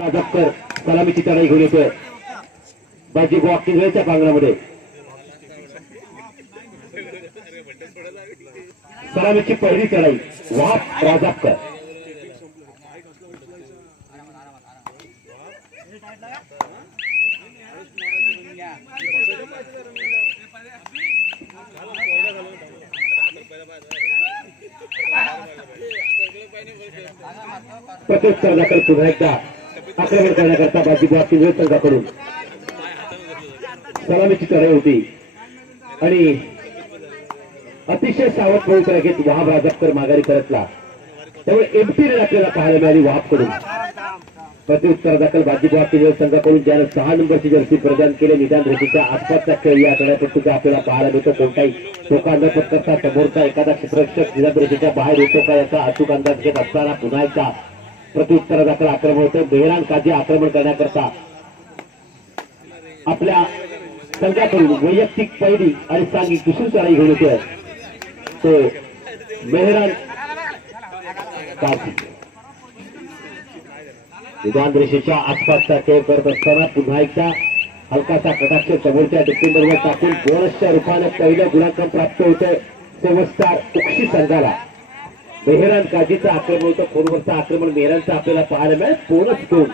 राजापकर सलामीची चढाई घेऊन येतोय बाजी बॉक्सिंगच्या प्रांगणामध्ये. सलामीची पहिली चढाई वाप राजापकर. प्रत्युत्तर दाखल पुन्हा एकदा आक्रमण करण्याकरता बाजी बॉक्सिंग संघाकडून सलामीची चढाई होती आणि अतिशय सावध पवित्र घेत वहाब राजापकर माघारी परतला. त्यामुळे एमटी रन आपल्याला पाहायला मिळाली वहाबकडून. प्रत्युत्तर दाखल बाजी बॉक्सिंग संघाकडून ज्याने 6 नंबरची जर्सी प्रदान केले. निदान रेषेच्या आसपासचा खेळ या आठवड्यापासून आपल्याला पाहायला मिळतो. कोणताही धोका न पत्करता समोरचा एखादा क्षेत्ररक्षक निदान रेषेच्या बाहेर येतो का याचा अचूक अंदाज घेत असताना पुन्हा एकदा प्रत्युत्तर दाखल आक्रमण होतं. मेहरान काजी आक्रमण करण्याकरता आपल्या संघाकडून वैयक्तिक पहिली आणि सांघिक दुसरी चढाई घेऊन येतोय तो मेहरान काजी. निदान रेषेच्या आसपासचा खेळ करत असताना पुन्हा एकदा हलकासा कटाक्ष समोरच्या डिफेंडरवर टाकून बोनसच्या रूपाने पहिलं गुणांकन प्राप्त होतंय सेव्हन उक्षी संघाला. मेहरान काजीचं आक्रमण होतं. फोनवरचं आक्रमण मेहरानचं आपल्याला पाहायला मिळेल. बोनस 2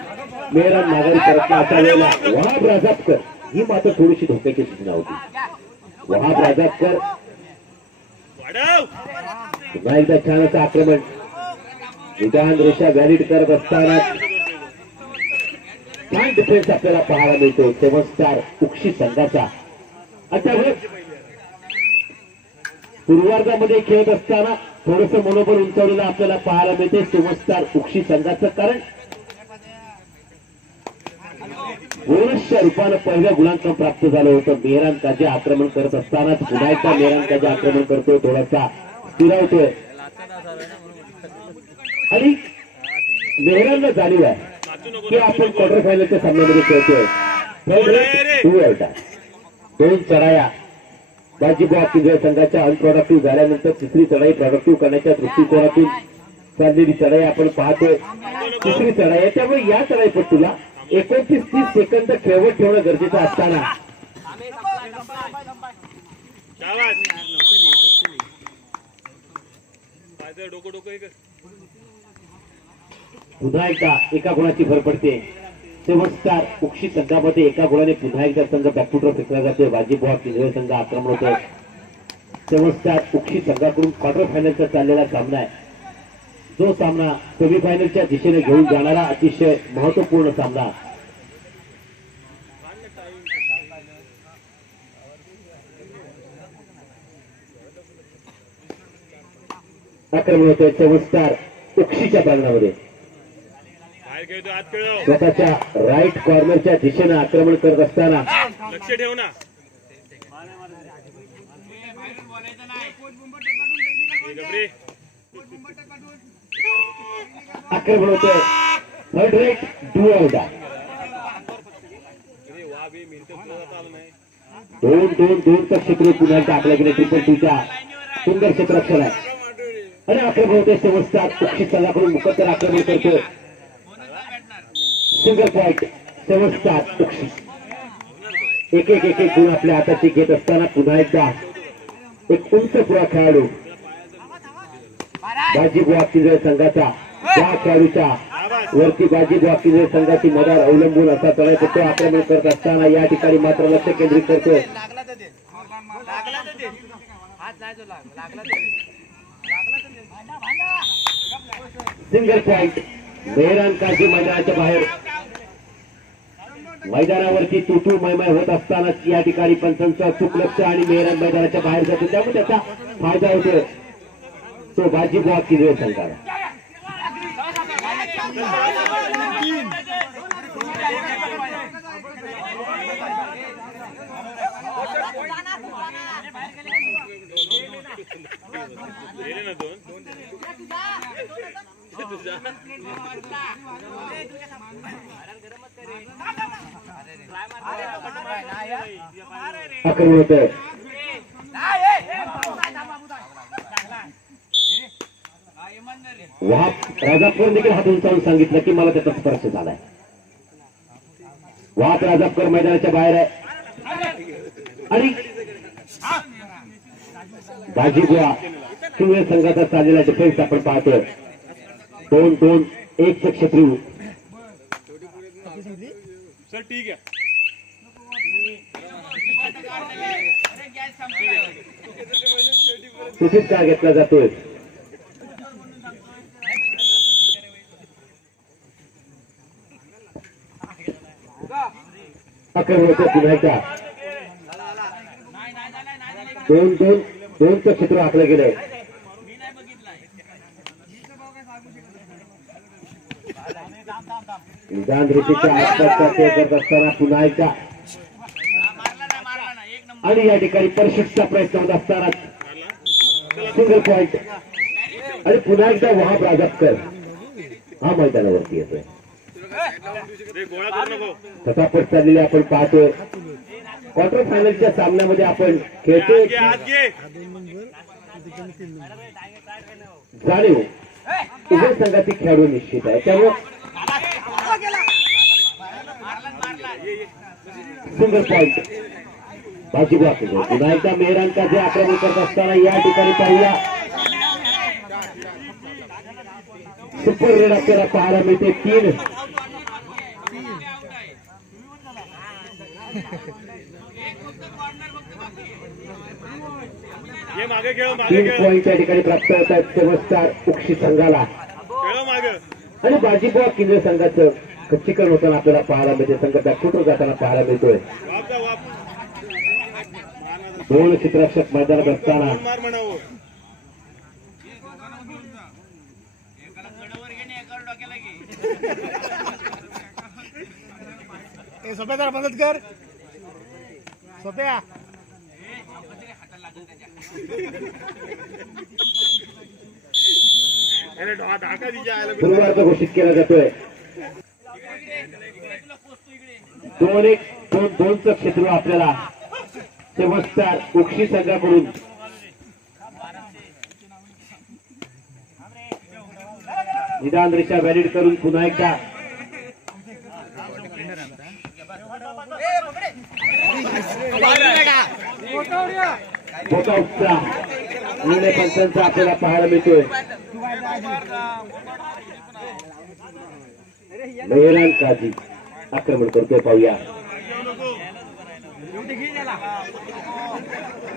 मेहरान माघारी परतला. अशा वेळेला वहाब राजापकर ही मात्र थोडीशी धोक्याची सूचना होती. वहाब राजापकर पुन्हा एकदा छान असं आक्रमण निदान रेषा व्हॅलिड करत असताना छान डिफेन्स आपल्याला पाहायला मिळतो सेव्हन उक्षी संघाचा. आता पूर्वार्धामध्ये खेळत असताना थोडंसं मनोबल उंचावलेलं आपल्याला पाहायला मिळते सेव्हन उक्षी संघाचं. कारण बोनसच्या रूपानं पहिलं गुणांकन प्राप्त झालं होतं. मेहरान काजी आक्रमण करत असतानाच पुन्हा एकदा मेहरान काजी आक्रमण करतोय. थोडासा स्थिरावतोय आणि मेहरानला जाणीव आहे की आपण क्वार्टर फायनलच्या सामन्यामध्ये खेळतोय. 2 चढाया बाजी बॉक्सिंग संघाच्या अनप्रोडक्टिव्ह झाल्यानंतर तिसरी चढाई प्रोडक्टिव्ह करण्याच्या दृष्टिकोनातून चाललेली चढाई आपण पाहतोय. तिसरी चढाई आहे. त्यामुळे या चढाईपट्टूला 29-30 सेकंद खेळवत ठेवणं गरजेचं असताना पुन्हा एकदा एका गुणाची भर पडते. सेव्हन उक्षी संघामध्ये एका गुणाने पुन्हा एकदा संघ बॅकफुटवर फेकला जातोय. बाजी बॉक्सिंग संघ आक्रमण होतोय. सेव्हन उक्षी संघाकडून क्वार्टर फायनलचा चाललेला सामना आहे. जो सामना सेमीफायनलच्या दिशेने घेऊन जाणारा अतिशय महत्वपूर्ण सामना. आक्रमण होतोय सेव्हन उक्षीच्या प्रांगणामध्ये. स्वतःच्या राईट कॉर्नरच्या दिशेनं आक्रमण करत असताना लक्ष ठेव ना. आक्रमण होतोय थर्ड राईट डुओडा. 2-2-2चं क्षेत्र पुन्हा टाकलं गेलं. 2-2च्या सुंदर क्षेत्ररक्षण आहे आणि आक्रमण होते सेव्हन उक्षी संघाकडून. मुकद्दर आक्रमण करतोय. Single point seven Ukshi. एक गुण आपल्या हाताची घेत असताना पुन्हा एकदा एक उंच पुरा खेळाडू बाजी बॉक्सिंग संघाचा या खेळाडूच्या वरती बाजी बॉक्सिंग संघाची मदार अवलंबून असा चढाईपट्टू आक्रमण करत असताना या ठिकाणी मात्र लक्ष केंद्रित करतोय. सिंगल पॉइंट मेहरान काजी मैदानाच्या बाहेर. मैदानावरती तुटू मैमय होत असतानाच या ठिकाणी पंचांचं अचूक लक्ष आणि मेहरान मैदानाच्या बाहेर जातो. त्यामुळे त्याचा फायदा होतोय तो बाजी बॉक्सिंग संघाला. आक्रमण होतंय. वहाब राजापूर देखील हात उंचावून सांगितलं की मला त्याचा स्पर्श झालाय. वाप राजापकर मैदानाच्या बाहेर आहे आणि बाजीबुवा किंवा संघाचा चाललेला डिफेन्स आपण पाहतोय. 2-2-1 शत्रू. सर ठीक आहे. तिथेच का घेतला जातोय. आक्रमण होतं पुन्हा एकदा. 2-2-2 क्षेत्र आखलं गेलंय. निदान ऋषीच्या आसपासचा खेळ करत असताना पुन्हा एकदा आणि या ठिकाणी परिशिष्टचा प्रयत्न होत असताना सिंगल पॉइंट आणि पुन्हा एकदा वहाब राजापकर हा मैदानावरती येतोय. पटापट चाललेले आपण पाहतोय. क्वार्टर फायनलच्या सामन्यामध्ये आपण खेळतोय. जाणीव उभय संघातील खेळाडू निश्चित आहे त्यामुळे सिंगल पॉइंट बाजीबुवा पुन्हा एकदा मेहरांका जे आक्रमण करत असताना या ठिकाणी पाहूया सुपर रेड आपल्याला पाहायला मिळते. 3 पॉइंट या ठिकाणी प्राप्त होत आहेत सेव्हस्टार उक्षी संघाला आणि बाजीबुवा केंद्र संघाचं खच्चीकरण होताना आपल्याला पाहायला मिळते. संघ बॅकफुटवर जाताना पाहायला मिळतोय. 2 क्षेत्ररक्षक मैदानात असताना सोप्या मदत कर. सोप्या पूर्वार्ध घोषित केला जातोय. 2-1-2-2चं क्षेत्र आपल्याला सेव्हस्टार उक्षी संघाकडून निदान रेषा व्हॅलिड करून पुन्हा एकदा मोठा उत्साह निर्णय पंचांचा आपल्याला पाहायला मिळतोय. मेहरान काजी आक्रमण करतोय पाहूया.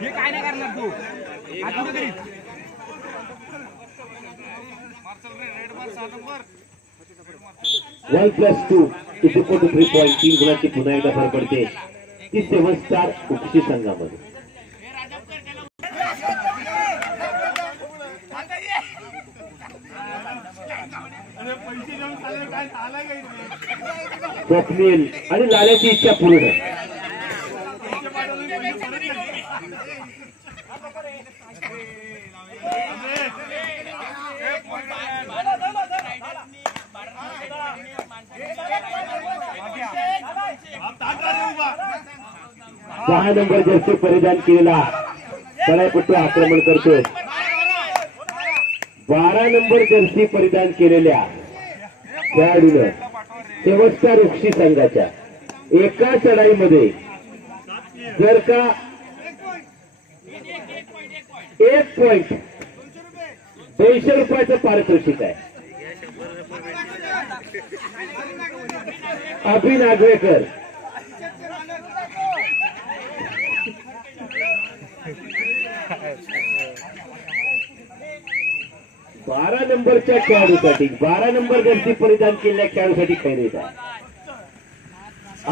काय नाही करणार तू 1+2 = 3.3 गुणाची पुन्हा एकदा भर पडते ती सेव्हस्टार उक्षी संघामध्ये. स्वप्नील आणि लाल्याची इच्छा पूर्ण. सहा नंबर जर्सी परिधान केलेला तळापट्टू आक्रमण करतोय. 12 नंबर जर्सी परिधान केलेल्या खेळाडूनं सेव्हस्टार उक्षी संघाच्या एका चढाईमध्ये जर का 1 पॉइंट 200 रुपयाचं पारितोषिक आहे. अभि नागवेकर 12 नंबरच्या खेळाडूसाठी 12 नंबर जर्सी परिधान केलेल्या खेळाडूसाठी खैरीत आहे.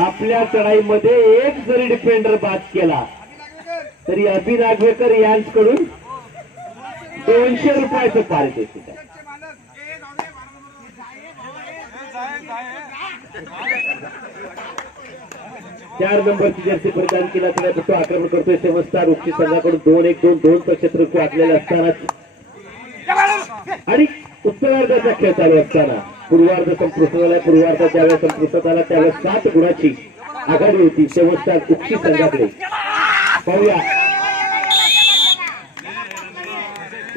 आपल्या चढाईमध्ये एक जरी डिफेंडर बाद केला तरी अभि नागवेकर यांच्याकडून 200 रुपयाचं पारितोषिक आहे. चार नंबरची जर्सी परिधान केला तो आक्रमण करतोय सेव्हस्टार उक्षी संघाकडून. 2-1-2-2चं क्षेत्र आखलेलं असतानाच आणि उत्तरार्धाचा खेळ चालू असताना पूर्वार्ध संपृष्ट झाला. पूर्वार्धात ज्यावेळेस संपृष्ट झाला त्यावेळेस 7 गुणाची आघाडी होती सेव्हस्टार उक्षी संघाकडे. पाहूया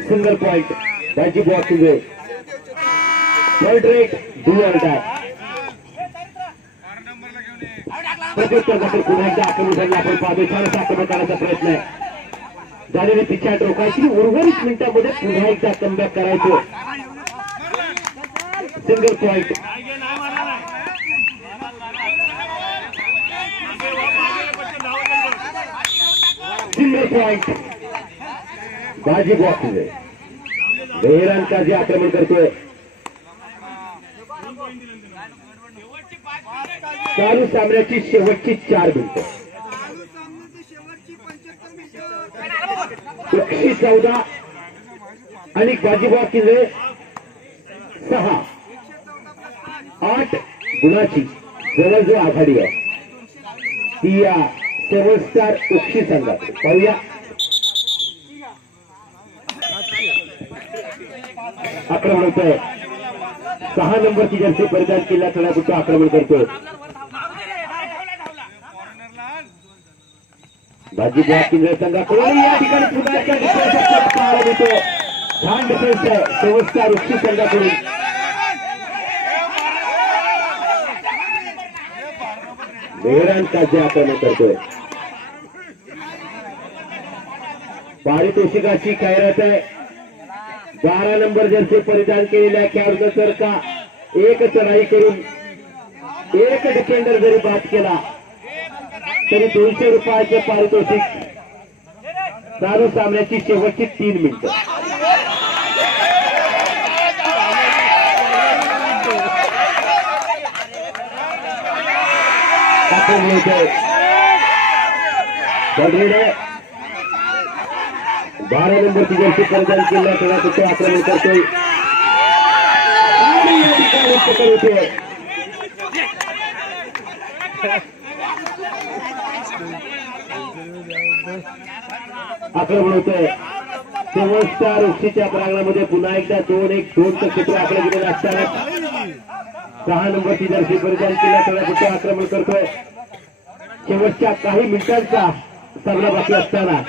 सिंगल पॉइंट बाजीबुवा किंवा world rate do or die. प्रत्युत्तर देखील पुन्हा एकदा आक्रमण झालं आपण पाहतो. छानच आक्रमण करण्याचा प्रयत्न आहे. झालेली पिछाट रोखायची. उर्वरित मिनिटांमध्ये पुन्हा एकदा कमबॅक करायचं. Single point. Single point. बाजी बॉक्स वेहरांकाजी आक्रमण करतोय. चालू सामन्याची शेवटची 4 मिनिटं. 114 आणि बाजीबॉ किल्ले 6. 8 गुणाची जवळजवळ आघाडी आहे ती या 7 स्टार उक्षी संघात. पाहूया आक्रमण होतोय. 6 नंबरची जर्सी परिधान केला खेळाडू आक्रमण करतोय. बाजीबॉ किल्ले संघाकडून या ठिकाणी पुन्हा एकदा डिफेन्स पाहायला मिळतो. छान डिफेन्स आहे 7 स्टार उक्षी संघाकडून. मेहरांकाजी आक्रमण करतोय. पारितोषिकाची जाहिरात आहे. 12 नंबर जर्सी परिधान केलेल्या खेळाडूचा जर का एक चढाई करून एक डिफेंडर जरी बाद केला तरी 200 रुपयाचे पारितोषिक. चालू सामन्याची शेवटची 3 मिनिटं. आक्रमण होतोय. 12 नंबरची जर्सी परिधान केलेल्या खेळाडूचं आक्रमण करतोय आणि या ठिकाणी पकड होते. आक्रमण होतोय. 7 स्टार उक्षीच्या प्रांगणामध्ये पुन्हा एकदा 2-1-2 क्षेत्र आकडे गेलेले असताना 6 नंबरची जर्सी परिधान केलेल्या खेळाडूचं आक्रमण करतोय. शेवटच्या काही मिनिटांचा सामना बाकी असताना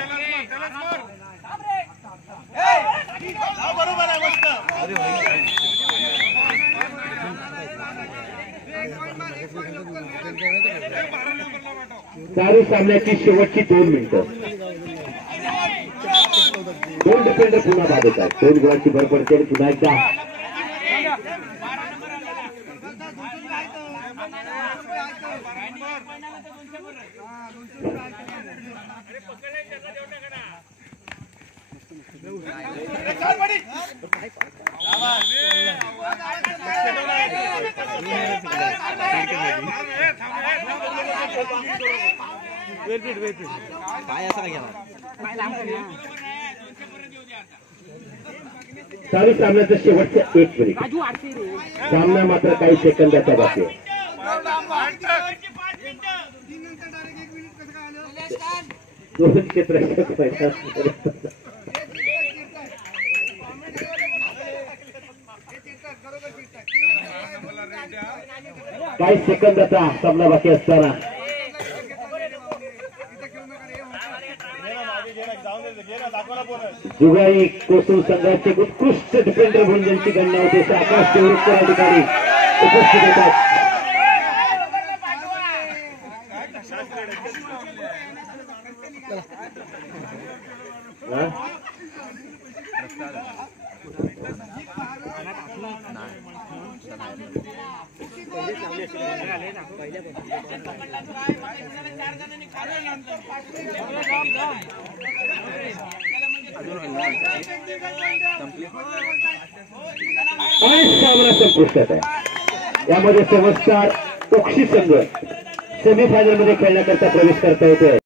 चालू सामन्याची शेवटची 2 मिनिटं. 2 डिफेंडर पुन्हा बाद होत आहेत. 2 गुणांची भर पडते आणि पुन्हा एकदा चालू सामन्याचं शेवटचं 1 मिनिट. सामना मात्र काही सेकंदाचा बाकी आहे. दोन क्षेत्राच्या काही सेकंदाचा सामना बाकी असताना जुगाई कोसळू संघाचे उत्कृष्ट डिफेंडर म्हणून ज्यांची गणना होते असे आकाश देवरुखकर या ठिकाणी उपस्थित होतात. आणि सामना संपुष्टात आहे. यामध्ये 7 स्टार उक्षी संघ सेमीफायनल मध्ये खेळण्याकरता प्रवेश करता येतोय.